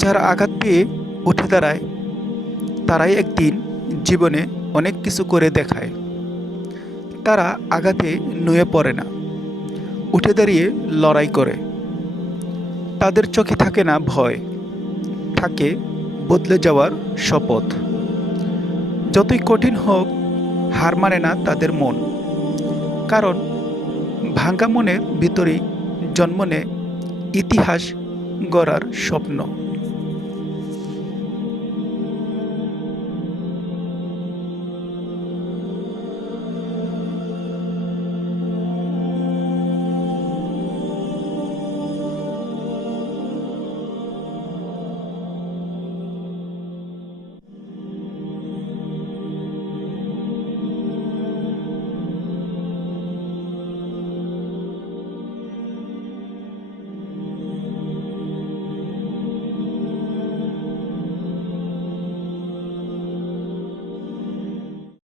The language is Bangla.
যারা আঘাত পেয়ে উঠে দাঁড়ায় তারাই একদিন জীবনে অনেক কিছু করে দেখায়। তারা আঘাতে নুয়ে পড়ে না, উঠে দাঁড়িয়ে লড়াই করে। তাদের চোখে থাকে না ভয়, থাকে বদলে যাওয়ার শপথ। যতই কঠিন হোক, হার মানে না তাদের মন। কারণ ভাঙা মনের ভিতরেই জন্ম নেয় ইতিহাস গড়ার স্বপ্ন।